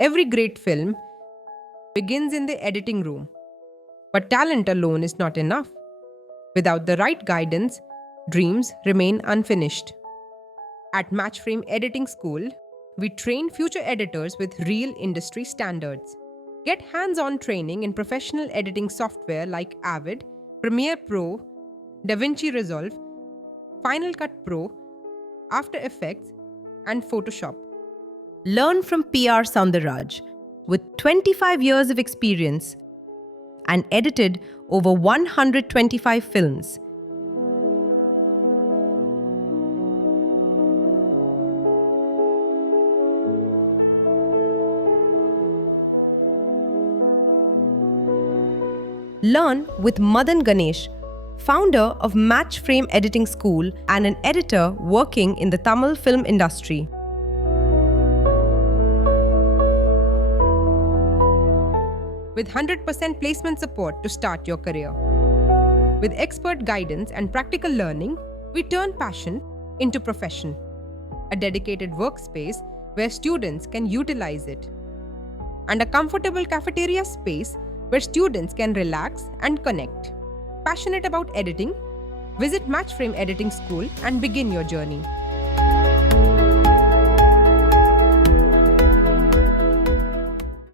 Every great film begins in the editing room. But talent alone is not enough. Without the right guidance, dreams remain unfinished. At Matchframe Editing School, we train future editors with real industry standards. Get hands-on training in professional editing software like AVID, Premiere Pro, DaVinci Resolve, Final Cut Pro, After Effects, and Photoshop. Learn from PR Soundaraj with 25 years of experience and edited over 125 films. Learn with Madan Ganesh, founder of Matchframe Editing School and an editor working in the Tamil film industry. With 100% placement support to start your career. With expert guidance and practical learning, we turn passion into profession. A dedicated workspace where students can utilize it. And a comfortable cafeteria space where students can relax and connect. Passionate about editing? Visit Matchframe Editing School and begin your journey.